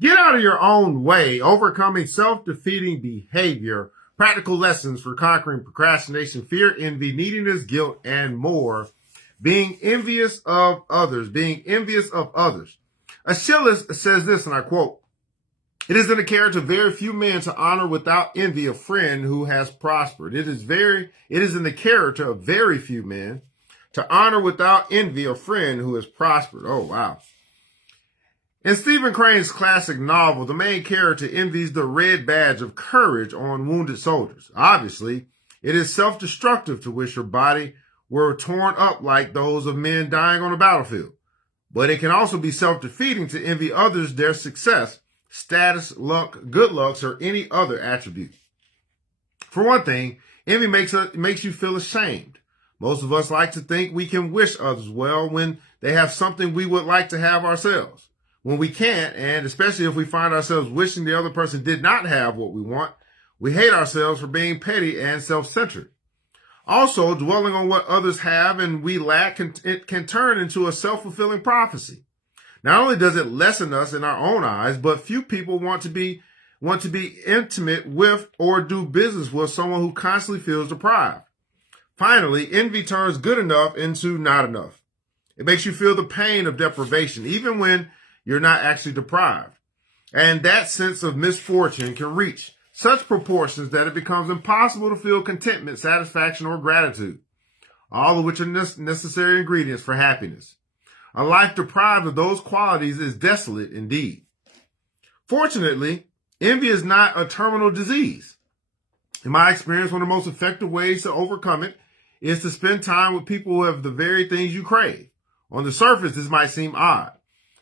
Get out of your own way, overcoming self-defeating behavior, practical lessons for conquering procrastination, fear, envy, neediness, guilt, and more. Being envious of others, being envious of others. Achilles says this, and I quote, "It is in the character of very few men to honor without envy a friend who has prospered. It is in the character of very few men to honor without envy a friend who has prospered." Oh, wow. In Stephen Crane's classic novel, the main character envies the red badge of courage on wounded soldiers. Obviously, it is self-destructive to wish your body were torn up like those of men dying on a battlefield. But it can also be self-defeating to envy others their success, status, luck, good looks, or any other attribute. For one thing, envy makes you feel ashamed. Most of us like to think we can wish others well when they have something we would like to have ourselves. When we can't, and especially if we find ourselves wishing the other person did not have what we want, we hate ourselves for being petty and self-centered. Also, dwelling on what others have and we lack can turn into a self-fulfilling prophecy. Not only does it lessen us in our own eyes, but few people want to be intimate with or do business with someone who constantly feels deprived. Finally, envy turns good enough into not enough. It makes you feel the pain of deprivation, even when you're not actually deprived. And that sense of misfortune can reach such proportions that it becomes impossible to feel contentment, satisfaction, or gratitude, all of which are necessary ingredients for happiness. A life deprived of those qualities is desolate indeed. Fortunately, envy is not a terminal disease. In my experience, one of the most effective ways to overcome it is to spend time with people who have the very things you crave. On the surface, this might seem odd.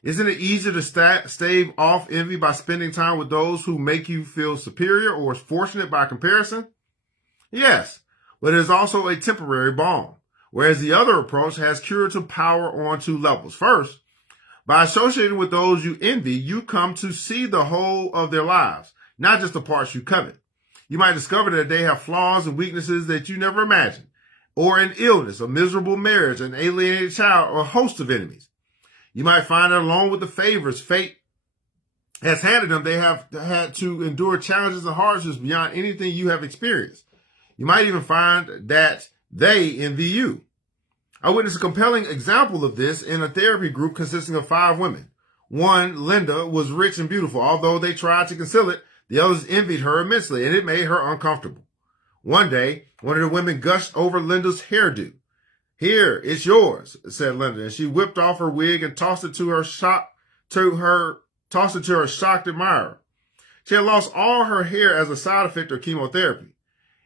Isn't it easier to stave off envy by spending time with those who make you feel superior or fortunate by comparison? Yes, but it is also a temporary balm, whereas the other approach has curative power on two levels. First, by associating with those you envy, you come to see the whole of their lives, not just the parts you covet. You might discover that they have flaws and weaknesses that you never imagined, or an illness, a miserable marriage, an alienated child, or a host of enemies. You might find that along with the favors fate has handed them, they have had to endure challenges and hardships beyond anything you have experienced. You might even find that they envy you. I witnessed a compelling example of this in a therapy group consisting of 5 women. One, Linda, was rich and beautiful. Although they tried to conceal it, the others envied her immensely, and it made her uncomfortable. One day, one of the women gushed over Linda's hairdo. "Here, it's yours," said Linda, and she whipped off her wig and tossed it to her shocked admirer. She had lost all her hair as a side effect of chemotherapy.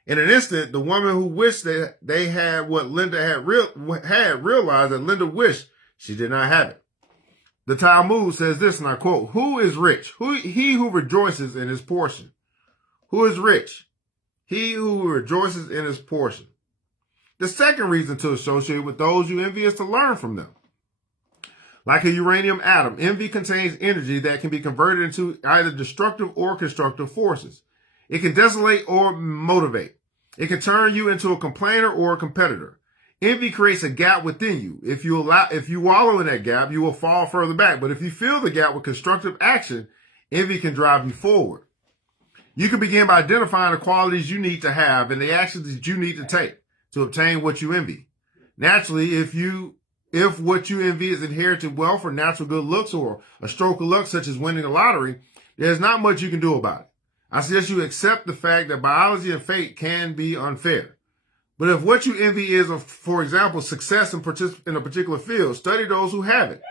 In an instant, the woman who wished that they had what Linda had realized that Linda wished she did not have it. The Talmud says this, and I quote, "Who is rich? He who rejoices in his portion." Who is rich? He who rejoices in his portion. The second reason to associate with those you envy is to learn from them. Like a uranium atom, envy contains energy that can be converted into either destructive or constructive forces. It can desolate or motivate. It can turn you into a complainer or a competitor. Envy creates a gap within you. If you wallow in that gap, you will fall further back. But if you fill the gap with constructive action, envy can drive you forward. You can begin by identifying the qualities you need to have and the actions that you need to take to obtain what you envy. Naturally, if what you envy is inherited wealth or natural good looks or a stroke of luck such as winning the lottery, there's not much you can do about it. I suggest you accept the fact that biology and fate can be unfair. But if what you envy is, for example, success in a particular field, study those who have it.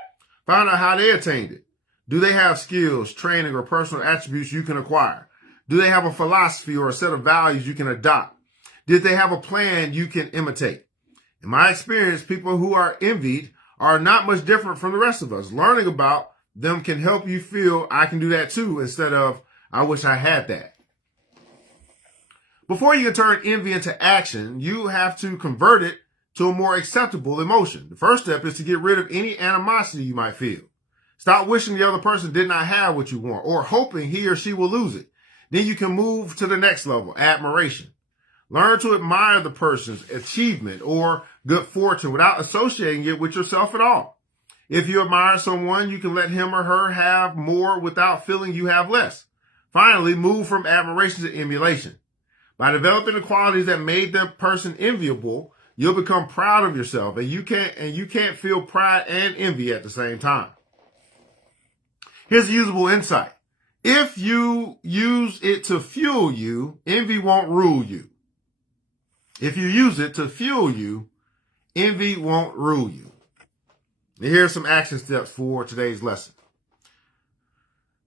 Find out how they attained it. Do they have skills, training, or personal attributes you can acquire? Do they have a philosophy or a set of values you can adopt? Did they have a plan you can imitate? In my experience, people who are envied are not much different from the rest of us. Learning about them can help you feel I can do that too instead of I wish I had that. Before you can turn envy into action, you have to convert it to a more acceptable emotion. The first step is to get rid of any animosity you might feel. Stop wishing the other person did not have what you want or hoping he or she will lose it. Then you can move to the next level, admiration. Learn to admire the person's achievement or good fortune without associating it with yourself at all. If you admire someone, you can let him or her have more without feeling you have less. Finally, move from admiration to emulation. By developing the qualities that made that person enviable, you'll become proud of yourself, and you can't feel pride and envy at the same time. Here's a usable insight. If you use it to fuel you, envy won't rule you. If you use it to fuel you, envy won't rule you. And here's some action steps for today's lesson.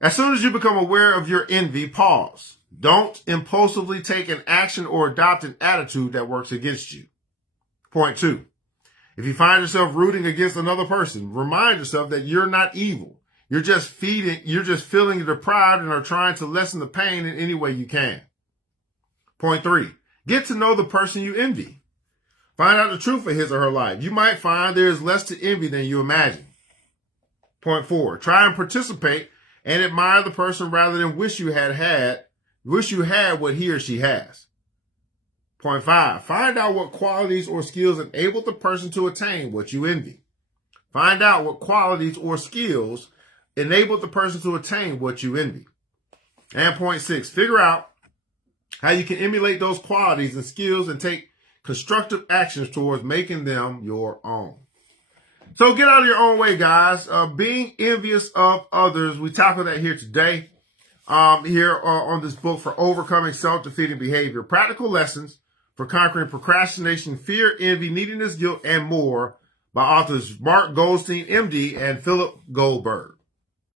As soon as you become aware of your envy, pause. Don't impulsively take an action or adopt an attitude that works against you. Point 2. If you find yourself rooting against another person, remind yourself that you're not evil. You're just feeling deprived and are trying to lessen the pain in any way you can. Point 3. Get to know the person you envy. Find out the truth of his or her life. You might find there is less to envy than you imagine. Point 4. Try and participate and admire the person rather than wish you had what he or she has. Point 5. Find out what qualities or skills enable the person to attain what you envy. Find out what qualities or skills enable the person to attain what you envy. And point 6. Figure out how you can emulate those qualities and skills and take constructive actions towards making them your own. So get out of your own way, guys. Being envious of others. We tackle that here today. Here on this book for overcoming self-defeating behavior. Practical lessons for conquering procrastination, fear, envy, neediness, guilt, and more by authors Mark Goulston, MD, and Philip Goldberg.